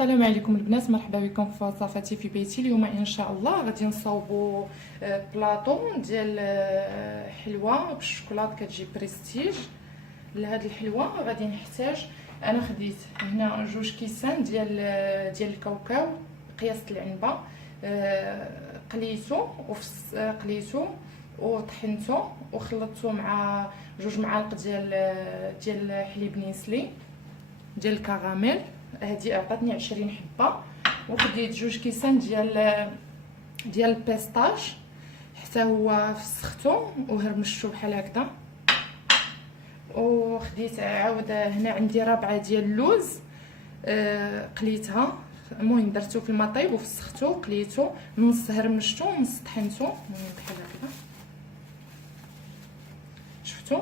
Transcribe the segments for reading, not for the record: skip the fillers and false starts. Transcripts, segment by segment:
السلام عليكم البنات، مرحبا بكم في وصفاتي في بيتي. اليوم ان شاء الله غادي نصاوبوا بلاطو ديال حلوه بالشوكولات كتجي بريستيج. لهاد الحلوه غادي نحتاج، انا خديت هنا 2 كيسان ديال الكاوكاو قياس العنبه، قليتو وطحنتو وخلطتو مع 2 معالق ديال حليب نيسلي ديال الكراميل. هذه عطاتني 20 حبه. وخديت 2 كيسان ديال البيستاش، حتى هو فسختو وهرمشتو بحال هكذا. وخديت عاود هنا عندي 4 ديال اللوز، قليتها، المهم درتو في المطيب وفسختو قليتو، نص هرمشتو ونص طحنتو، المهم بحال هكذا شفتو،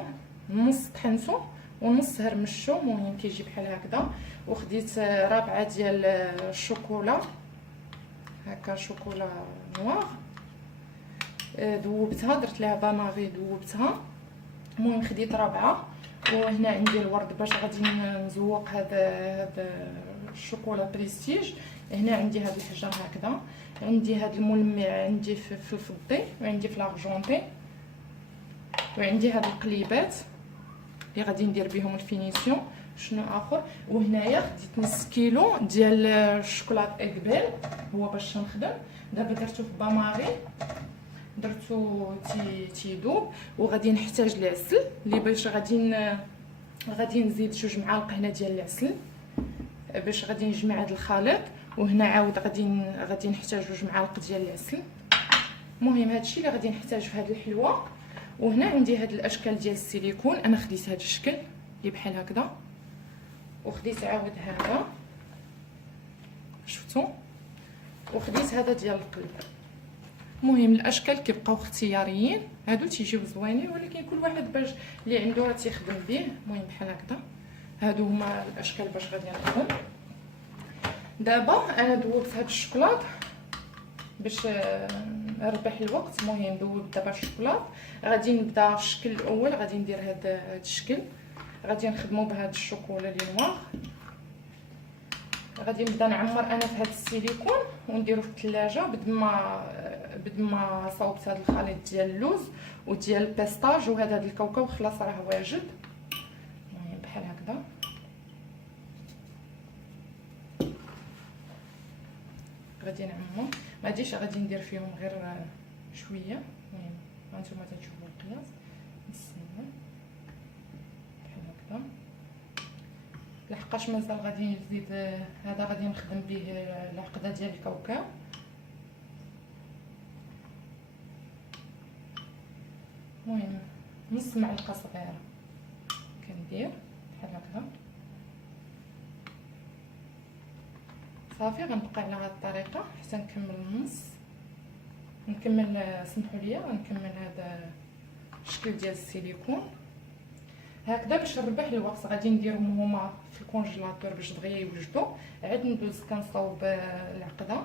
نص طحنتو ونص هرمشتو، المهم كيجي بحال هكذا. وخديت 4 ديال الشوكولا، هكا شوكولا نوار، ذوبتها، درت ليها باناغي ذوبتها، المهم خديت 4. وهنا عندي الورد باش غادي نزوق هذا الشوكولا بريستيج. هنا عندي هذا الحجر هكذا، عندي هذا الملمع، عندي في الفضي، وعندي في لارجونتي، وعندي هاد القليبات اللي غادي ندير بهم الفينيسيون. شنو اخر؟ وهنايا خديت نص كيلو ديال الشوكولات اكبيل، هو باش نخدم. دابا درتو في باماري، درتو تيذوب. وغادي نحتاج العسل اللي باش غادي نزيد 2 معالق هنا ديال العسل باش غادي نجمع هذا الخليط. وهنا عاود غادي نحتاج 2 معالق ديال العسل. المهم هادشي اللي غادي نحتاج في هذه الحلوه. وهنا عندي هاد الاشكال ديال السيليكون، انا خديت هاد الشكل اللي بحال هكذا، وخديت عاود هذا شفتو، وخديت هذا ديال القلب. المهم الاشكال كيبقاو اختياريين، هادو تيجيو زوينين، ولكن كل واحد باش اللي عنده راه تيخدم به. المهم بحال هكذا، هادو هما الاشكال باش غادي نخدم. دابا انا ذوبت هاد الشوكولات باش نربح الوقت. المهم ذوبت دابا الشوكولات، غادي نبدا الشكل الاول، غادي ندير هاد الشكل، غادي نخدمو بهاد الشوكولا لي نوار. غادي نبدا نعمر انا في هاد السيليكون ونديرو في الثلاجه بد ما صاوبت هاد الخليط ديال اللوز وديال البيستاج وهذا الكاوكاو، خلاص راه واجد. المهم بحال هكذا غادي نعمر، ما غاديش غادي ندير فيهم غير شويه. المهم هانتوما تشوفوا القياس، نسنى بحال هكذا. لحقاش مازال غادي نزيد هذا، غادي نخدم به العقده ديال الكاوكاو. المهم نص معلقه صغيره كندير بحال هكذا. صافي غنبقى على هاد الطريقه حتى نكمل النص، سمحوا لي غنكمل هذا الشكل ديال السيليكون هكذا باش نربح الوقت. غادي نديرهم هما في الكونجيلاتور باش دغيا يوجدوا، عاد ندوز كنصاوب العقده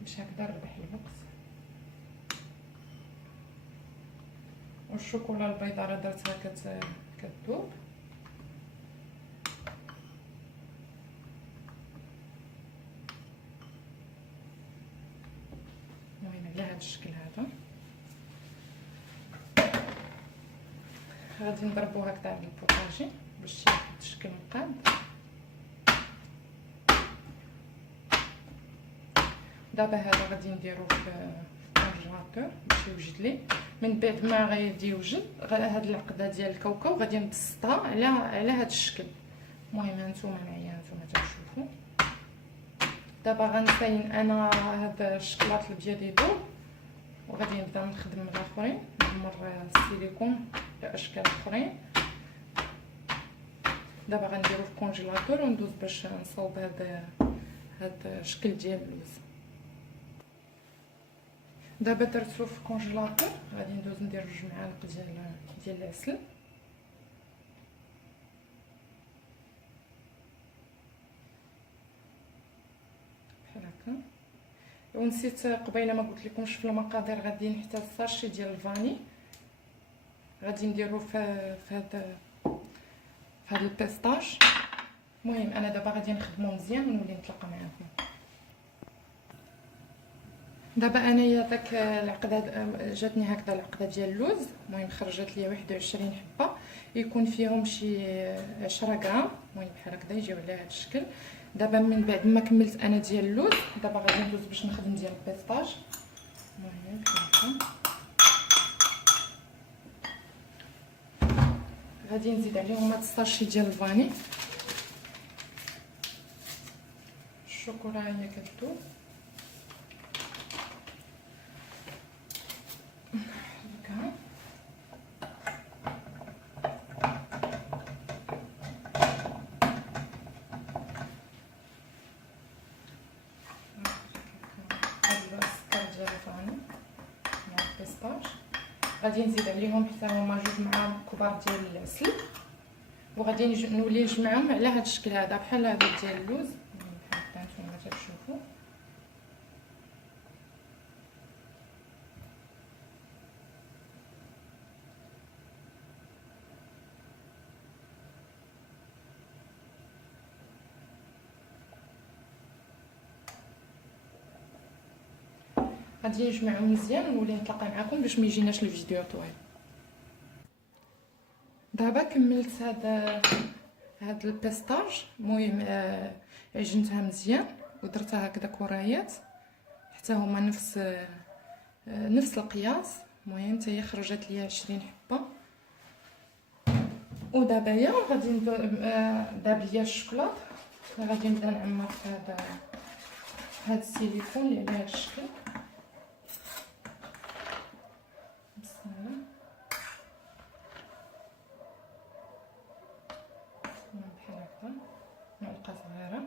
باش هكذا نربح الوقت. والشوكولا البيضاء راه درتها كتذوب. المهم على هذا الشكل هذا غادي نضربو هكذا على البوطاجي باش ياخد الشكل مقاد. دابا هذا غادي نديرو في الكونجيلاتور باش يوجد لي. من بعد ما غادي يوجد هاد العقده ديال الكاوكاو غادي نبسطها على هاد الشكل. المهم هانتوما معايا، هانتوما تشوفوا. دابا غنساين انا هاد الشكلاط الابيض يذوب، وغادي نبدا نخدم الاخرين، نعمر السيليكون باشكال اخرين. دابا غنديرو في الكونجيلاتور وندوز باش نصاوب هاد الشكل ديال اللوز. دابا درتو في الكونجيلاتور، غادي ندوز ندير 2 معالق ديال العسل. بحال هكا. ونسيت قبيله ما قلت لكمش في المقادير، غادي نحتاج ساشي ديال الفاني، غادي نديرو في هذا البيستاش. المهم انا دابا غادي نخدمو مزيان ونولي نتلاقى معاكم. دابا انايا داك العقده جاتني هكذا العقده ديال اللوز، المهم خرجت ليا 21 حبه، يكون فيهم شي 10 غرام، المهم بحال هكذا يجيو على هذا الشكل. دابا من بعد ما كملت انا ديال اللوز، دابا غادي ندوز باش نخدم ديال البيستاج. المهم بحال هكا غادي نزيد عليهم هاد الساشي ديال الفاني. الشوكولا هي كتذوب، هكا السكر ديال الفاني مع البيستاج. غادي نزيد عليهم حتى هما 2 معالق كبار ديال العسل، وغادي نولي نجمعهم على هذا الشكل هذا بحال هذا ديال اللوز بحال هكا نتوما تشوفوا. غادي نجمعهم مزيان ونولي نتلاقى معكم باش ما يجيناش الفيديو طويل. دابا كملت هاد البيستاج، المهم عجنتها مزيان ودرتها هكذا كريات حتى هما نفس القياس. المهم حتى هي خرجت ليا 20 حبه. ودابا يا غادي داب ليا الشوكولاط، غادي نبدا نعمر في هاد السيليكون اللي على هاد الشكل. بسم الله. بحال هكا معلقه صغيره.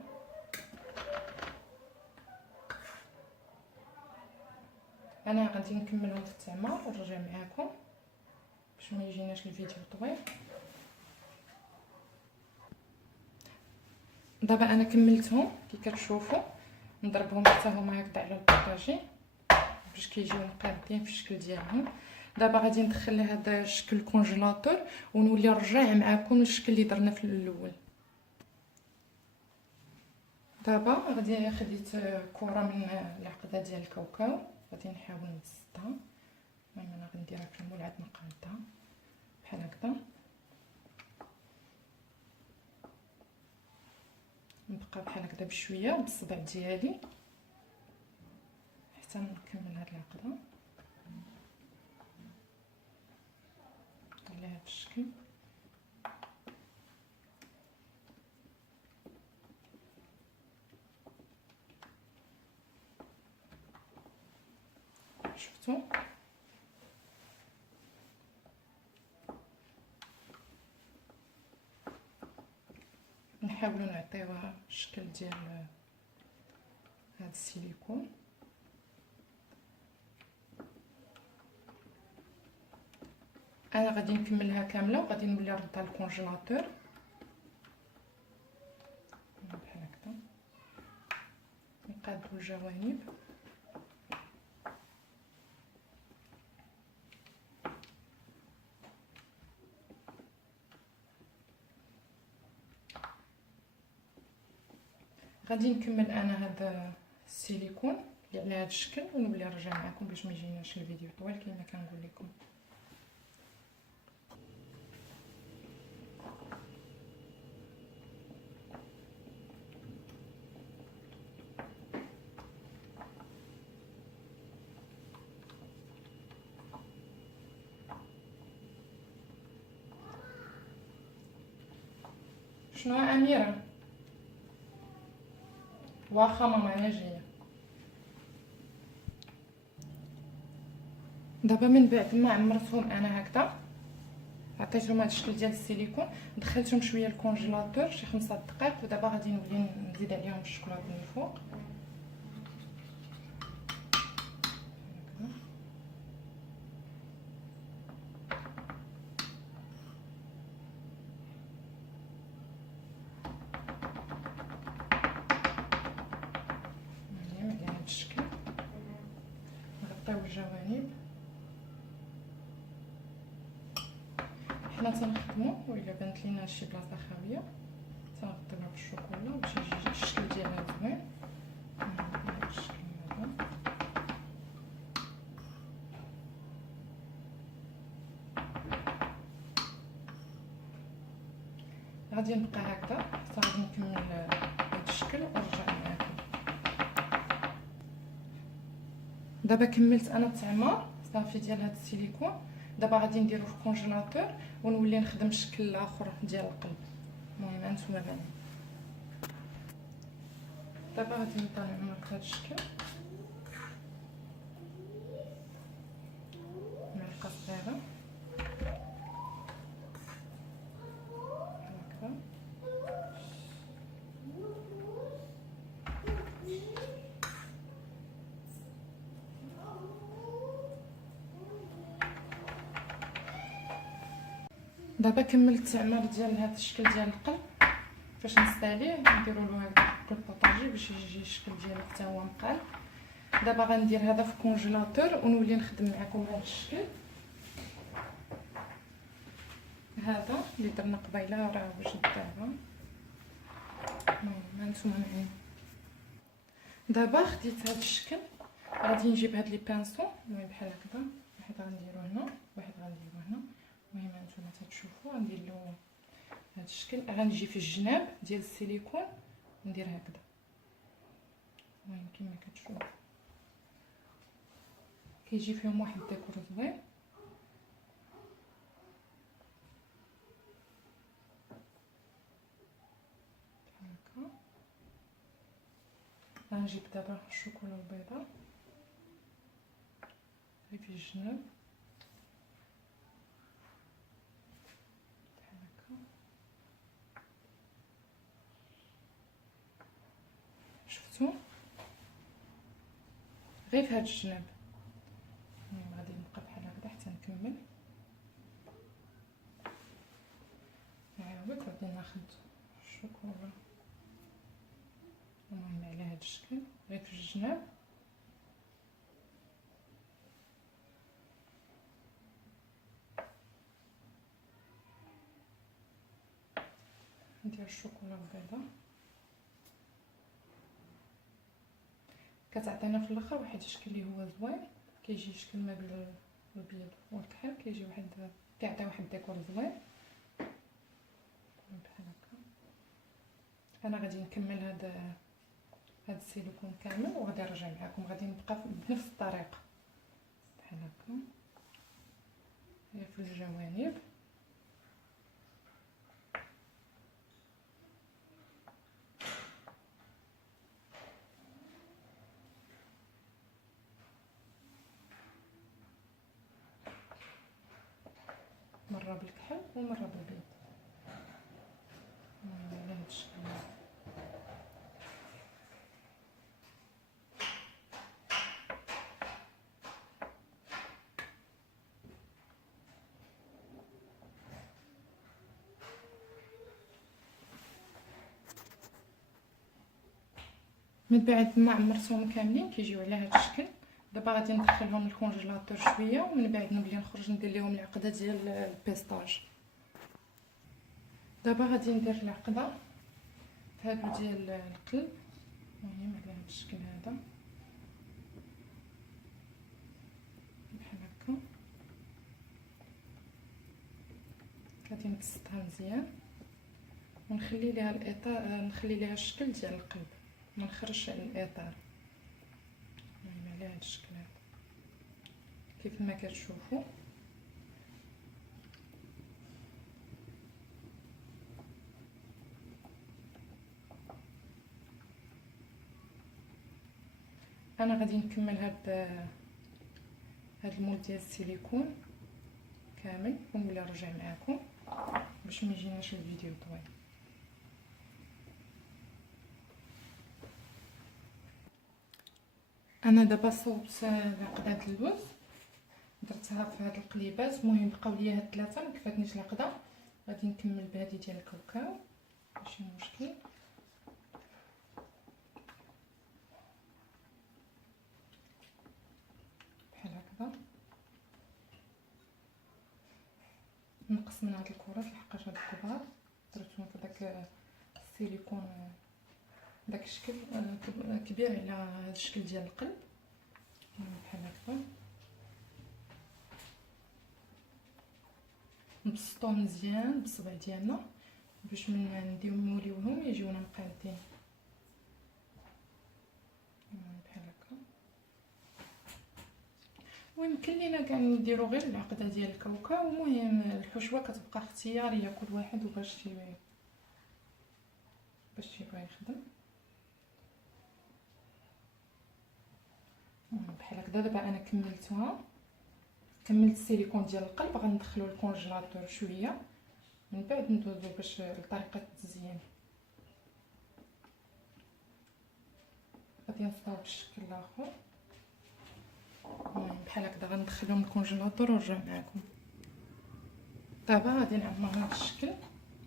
انا غادي نكملهم في التعمار ونرجع معاكم باش ما يجيناش الفيديو طويل. دابا انا كملتهم كي كتشوفوا، نضربهم حتى هما هكذا على البوطاجي باش كيجيو مقادين في الشكل ديالهم. دابا غادي ندخل هذا الشكل الكونجيلاتور ونولي نرجع معكم للشكل اللي درنا في الاول. دابا غادي خديت كره من العقده ديال الكاوكاو، غادي نحاول نبسطها. المهم انا غنديرها في المولعه نقادها بحال هكذا، نبقى بحال هكذا بشويه بالصبع ديالي حتى نكمل هاد العقده على هاد الشكل. شفتوا نحاولوا نعطيوها الشكل ديال هاد السيليكون. انا غادي نكملها كامله وغادي نولي نردها للكونجيلاتور بحال هكذا، نقادو الجوانب. غادي نكمل انا هذا السيليكون اللي على هذا الشكل ونولي نرجع معكم باش ما يجيناش الفيديو طويل كما كنقول لكم. شنو اميره؟ واخا ماما انا جايه. دابا من بعد ما عمرتهم انا هكذا، عطيتهم هذا الشكل ديال السيليكون، دخلتهم شويه الكونجيلاتور شي 5 دقائق، ودابا غادي نولي نزيد عليهم الشوكولاط من الفوق. على هذا الشكل نغطيو الجوانب. حنا تنخدموا وإلا بانت لينا شي بلاصه خاويه صافي بالشوكولا باش يجي الشكل ديالها زوين. بهذا الشكل هذا غادي نبقى هكذا حتى غادي نكمل هذا الشكل ونرجع معكم. دابا كملت انا التعمار صافي ديال هذا السيليكون. دابا غادي نديرو في الكونجيلاتور ونولي نخدم الشكل الاخر ديال القلب. المهم هانتوما بان. دابا غادي نطلع معاك هذا الشكل معلقه صغيره هكذا. دابا كملت التعمار ديال هذا الشكل ديال القلب. فاش نستاليه نديرو له هكذا القلب بوطاجي باش يجي الشكل ديالو حتى هو مقال. دابا غندير هذا في الكونجيلاتور ونولي نخدم معكم هذا الشكل هذا اللي درنا قبيله. راه واش دابا المهم هانتوما معايا. دابا خديت هذا الشكل غادي نجيب هاد لي بانسو المهم بحال هكذا. واحد غنديرو هنا واحد غنديرو هنا. المهم هانتوما تتشوفوا غندير له هذا الشكل. غنجي في الجناب ديال السيليكون ندير هكذا. المهم كما كتشوفوا كيجي فيهم واحد الديكور زوين. هكا غنجيب دابا الشوكولا البيضاء غير في الجناب بحال هكا. شفتوا غير في هاد الجناب. المهم غادي نبقى بحال هكذا حتى نكمل. عاود غادي ناخذ الشوكولا المهم على هاد الشكل غير في الجناب. ندير الشوكولا البيضاء كتعطينا في الاخر واحد الشكل اللي هو زوين. كيجي شكل ما بين البيض والكحل كيجي واحد كيعطي واحد الديكور زوين بحال هكا. انا غادي نكمل هذا السيليكون كامل وغادي نرجع معكم. غادي نبقى بنفس الطريقه بحال هكا غير في الجوانب. مره بالكحل ومره بالبيض على هذا الشكل. من بعد ما عمرتهم كاملين كيجيو على هذا الشكل. دابا غادي ندخلهم الكونجيلاتور شويه ومن بعد نولي نخرج ندير لهم العقده ديال البيستاج. دابا غادي ندير العقده هادو ديال القلب المهم على هذا الشكل هذا بحال هكا. غادي نبسطها مزيان ونخلي ليها الاطار نخلي ليها الشكل ديال القلب ما نخرجش الاطار. المهم على هذا الشكل هذا كيف ما كتشوفوا. انا غادي نكمل هاد المول ديال السيليكون كامل ونولي نرجع معكم باش ما يجيناش الفيديو طويل. انا دابا صوبت عقده اللوز درتها في هاد القليبات. المهم بقاو ليا هاد ثلاثه ما كفاتنيش العقده. غادي نكمل بهذه ديال الكاوكاو ماشي مشكل. بحال هكذا نقص من هاد الكرات لحقاش هاد الكبار درتهم في داك السيليكون داك الشكل كبير على هذا الشكل ديال القلب بحال هكا. نبسطوه مزيان بالصبع ديالنا باش من نديو نوليوهم يجيونا مقادين بحال هكا. ويمكن لينا كاع نديرو غير العقده ديال الكاوكاو. المهم الحشوه كتبقى اختياريه كل واحد وباش يبغي يخدم. بحال هكذا. دابا انا كملت السيليكون ديال القلب. غندخلو الكونجيلاتور شويه من بعد ندوزو باش لطريقه التزيين. غادي نصاوب الشكل الاخر. المهم بحال هكذا غندخلهم الكونجيلاتور ونرجع معكم. دابا غادي نعمر هذا الشكل.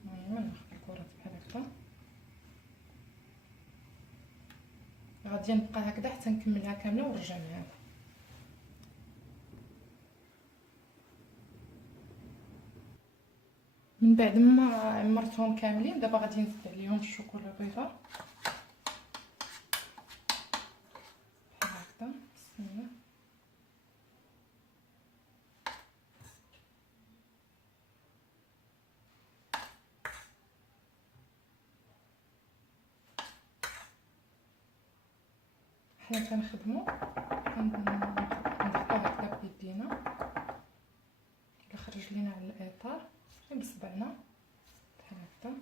المهم ناخذ الكرات بحال هكذا. غادي نبقى هكذا حتى نكملها كامله ونرجع معكم. من بعد ما عمرتهم كاملين دابا غادي نزيد عليهم الشوكولا البيضاء بحال هكذا. بسم الله. حنا كنخدموا نضغطوا هكذا بيدينا الا خرج لينا على الاطار بصبعنا بحال هكذا.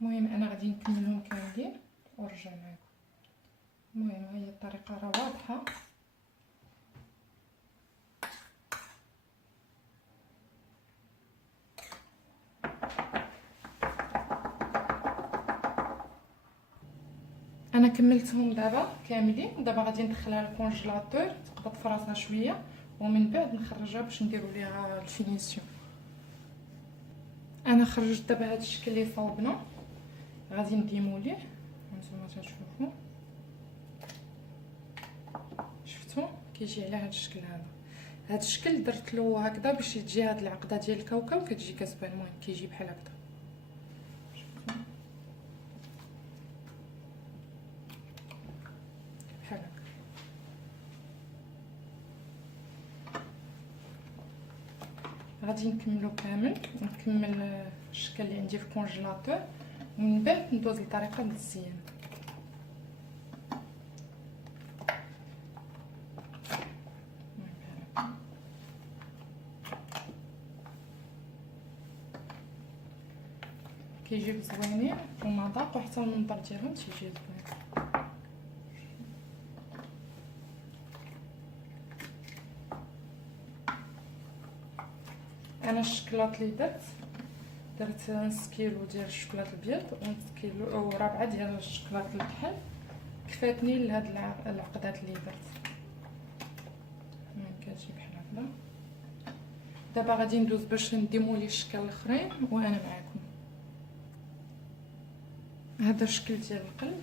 المهم انا غادي نكملهم كاملين ونرجع معكم. المهم هي الطريقه راه واضحه. انا كملتهم دابا كاملين. دابا غادي ندخلها للكونجيلاتور تقبض في راسها شويه ومن بعد نخرجها باش نديرو ليها الفينيسيون. انا خرجت دابا هذا الشكل اللي صاوبنا. غادي نديمو ليه. نتوما تشوفوا شفتوا كيجي على هذا الشكل هذا. هذا الشكل درت له هكذا باش تجي هاد العقده ديال الكاوكاو كتجي كتبان. المهم كيجي بحال هكذا. بحال هكا. غادي نكملو كامل. نكمل الشكل اللي عندي في الكونجيلاتور ومن بعد ندوز لطريقه التزيين. كيجيو زوينين ومذاق وحتى المنظر ديالهم تيجي زوين. انا الشكلاط اللي درت نص كيلو ديال الشوكولاط الابيض ونص كيلو وربعه ديال الشوكولاط الكحل. كفاتني لهاد العقدات اللي درت. كتجي بحال هكذا. دابا غادي ندوز باش نديمو لي الشكل الاخرين وانا معكم. هذا الشكل ديال القلب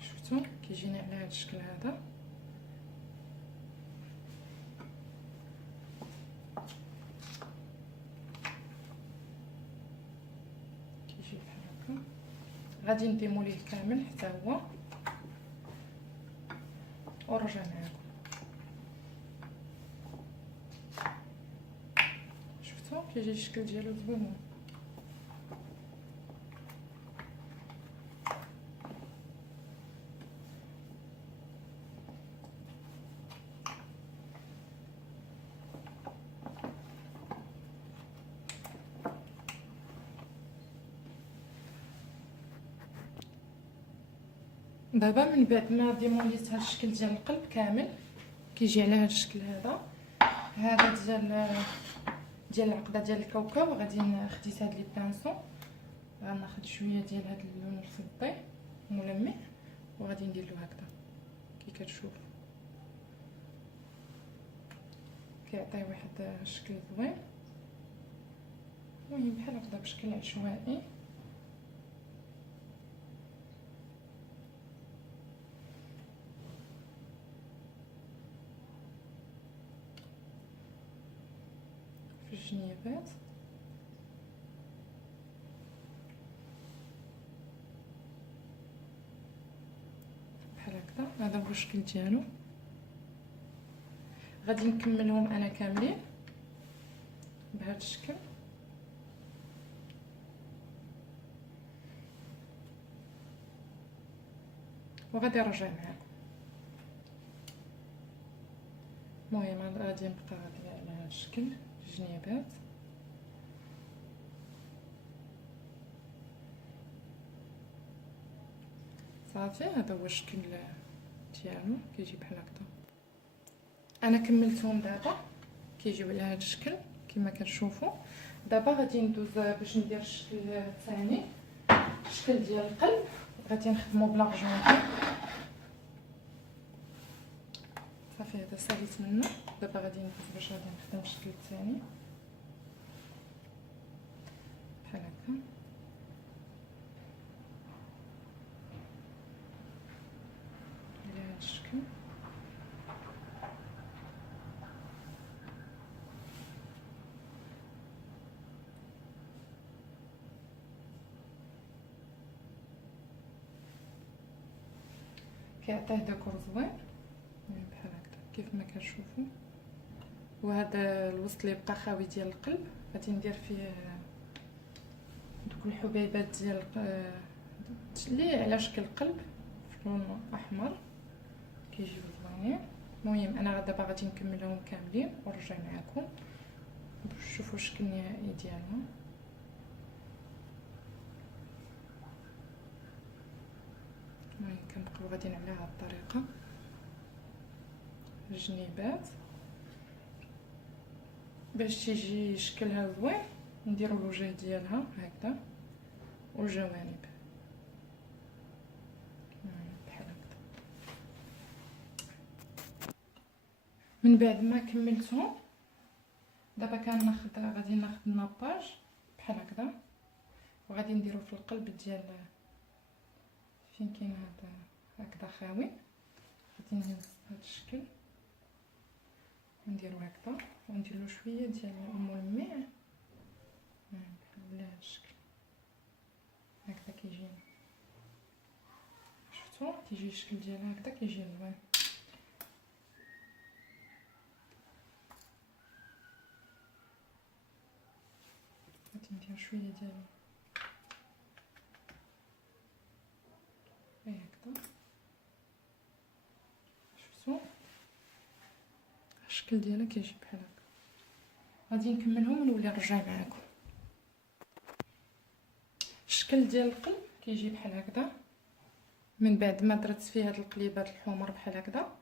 شفتوا كيجينا على هذا الشكل هذا. كيجي بحال هكا. غادي نديمو ليه كامل حتى هو ونرجع معكم. شفتوا كيجي الشكل ديالو زوين. دابا من بعد ما ديموليت هذا الشكل ديال القلب كامل كيجي على هذا الشكل هذا. هذا ديال العقده ديال الكاوكاو. غادي خديت هاد لي بانسو غناخذ شويه ديال هاد اللون الفضي ملمع وغادي ندير له هكذا كي كتشوف كيعطي واحد الشكل زوين. المهم بحال هكذا بشكل عشوائي. الجنيبات بحال هكذا. هذا هو الشكل ديالو. غادي نكملهم انا كاملين بهذا الشكل. وغادي نرجع معاكم. المهم غادي نبقى غادي على هذا الشكل الجنيبات. صافي هذا هو الشكل ديالو كيجي بحال هكذا. انا كملتهم دابا كيجيو على هذا الشكل كما كتشوفوا. دابا غادي ندوز باش ندير الشكل الثاني، الشكل ديال القلب. غادي نخدمو بلا رجونتي. صافي هذا ساليت منه. دابا غادي ندوز باش غادي نخدم الشكل الثاني بحال هكا. على هذا الشكل. كيعطيه ديكور زوين بحال هكا كيف ما كتشوفوا. وهذا الوسط اللي بقى خاوي ديال القلب غادي ندير فيه دوك الحبيبات ديال اللي على شكل قلب في لون احمر كيجيو زوينين. المهم انا دابا غادي نكملهم كاملين ونرجع معكم باش تشوفوا الشكل النهائي ديالهم. المهم كنبقاو غاديين على هاد الطريقه الجنيبات باش تيجي شكلها زوين. نديروا الوجه ديالها هكذا والجوانب بحال هكذا. من بعد ما كملتهم دابا غادي ناخذ الناباج بحال هكذا وغادي نديرو في القلب ديال فين كاين هذا هكذا خاوي. غادي نهز بهذا الشكل ونديرو هكذا ونديرلو شويه ديال الملمع بحال هذا الشكل هكذا كيجينا. شفتوا كيجي الشكل ديالها هكذا كيجي زوين. غادي ندير شويه ديال هكذا. شفتوا الشكل ديالها كيجي بحال هكا. غادي نكملهم ونولي نرجع معكم. الشكل ديال القلب كيجي بحال هكذا. من بعد ما درت فيه هاد القليبات الحمر بحال هكذا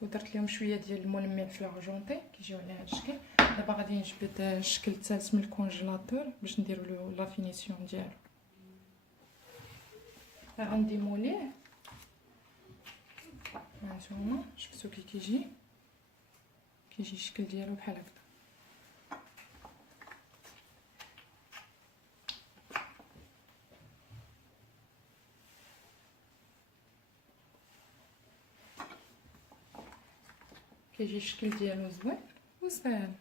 ودرت لهم شويه ديال الملمع في لاغجونطي كيجيو على هذا الشكل. دابا غادي نجبد الشكل الثالث من الكونجيلاتور باش نديرو له لا فينيسيون ديالو. عندي موليه هانتوما شفتوا كي كيجي الشكل ديالو بحال هكذا. كيجي الشكل ديالو زوين وسهل.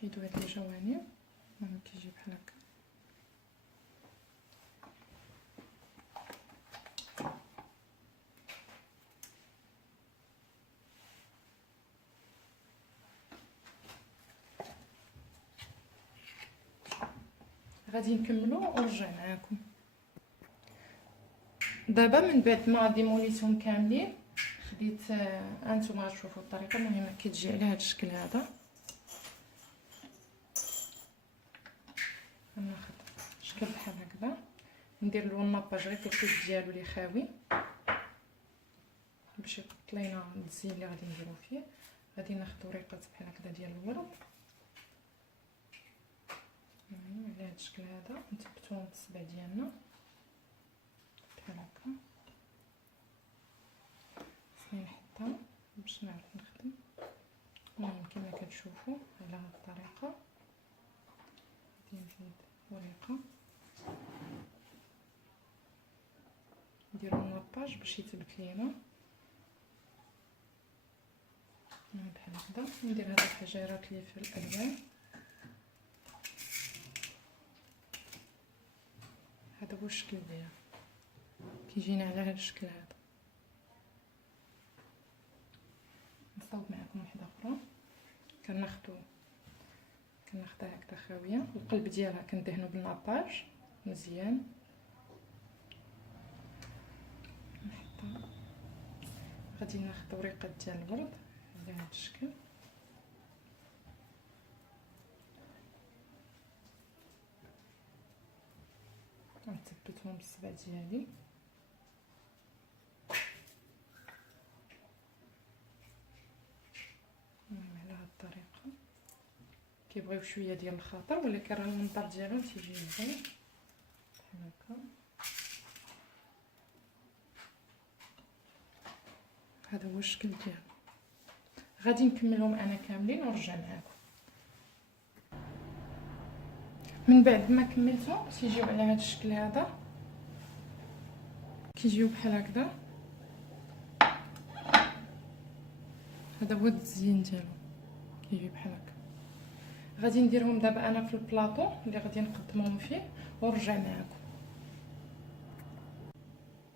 حيدو هاد الجوانب كيجي بحال هكا. غادي نكملو ونرجع معاكم. دابا من بعد ما ديموليتهم كاملين خديت انتما تشوفوا الطريقه. المهم كتجي على هذا الشكل هذا. ناخذ شكل بحال هكذا ندير له الناباج غير في الكيس ديالو اللي خاوي باش يحط لينا الزين اللي غادي نديرو فيه. غادي ناخذ وريقات بحال هكذا ديال الورد على هذا الشكل هذا نثبتوهم بالصبع ديالنا بحال هكا. خصني نحطها باش نعرف نخدم. المهم كما كتشوفوا على هذه الطريقه غادي نزيد ورقه نديرو الناباج باش يثبت لينا. بحال هكذا. ندير هاد الحجيرات اللي في الالوان. هذا هو الشكل ديالها، كيجينا على هذا الشكل هذا. نصاوب معكم وحده اخرى. كناخذها هكذا خاويه، القلب ديالها كندهنو بالناباج مزيان. نحطها. غادي ناخذ وريقه ديال الورد على هذا الشكل. غنثبتهم بالصبع ديالي. على هاد الطريقه. كيبغيو شويه ديال الخاطر، ولكن راه المنظر ديالهم تيجي زوين بحال هكا. هذا هو الشكل ديالو. غادي نكملهم انا كاملين ونرجع معكم. من بعد ما كملتهم تيجيو على هذا الشكل هذا، كيجيو بحال هكذا. هذا هو التزيين ديالو، كيجي بحال هكا. غادي نديرهم دابا انا في البلاطو اللي غادي نقدمهم فيه ونرجع معكم.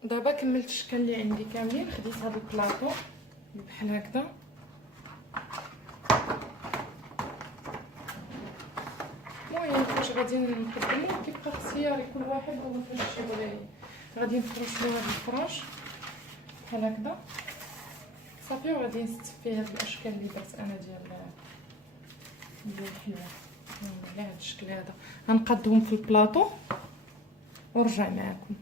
دابا كملت الشكل اللي عندي كاملين. خديت هذا البلاطو بحال هكذا. المهم فاش غادي نقدمو كيبقى اختياري، كل واحد هو فاش يبغي. غادي نفرشلو هذا الفراش بحال هكذا صافي، وغادي نستف فيه هاد الاشكال اللي درت انا ديال الحلوه على هذا الشكل هذا. غنقادهم في البلاطو ونرجع معكم.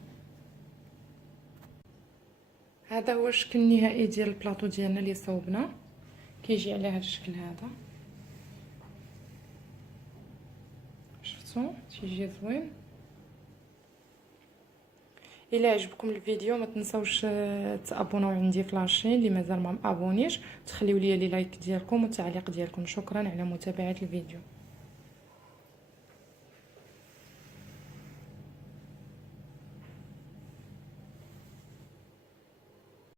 هذا هو الشكل النهائي ديال البلاطو ديالنا اللي صوبنا، كيجي على هذا الشكل هذا. شفتوا تيجي زوين. الا عجبكم الفيديو ما تنساوش تابوناو عندي في لاشين اللي مازال ما مابونيش، تخليو لي لايك ديالكم والتعليق ديالكم. شكرا على متابعه الفيديو.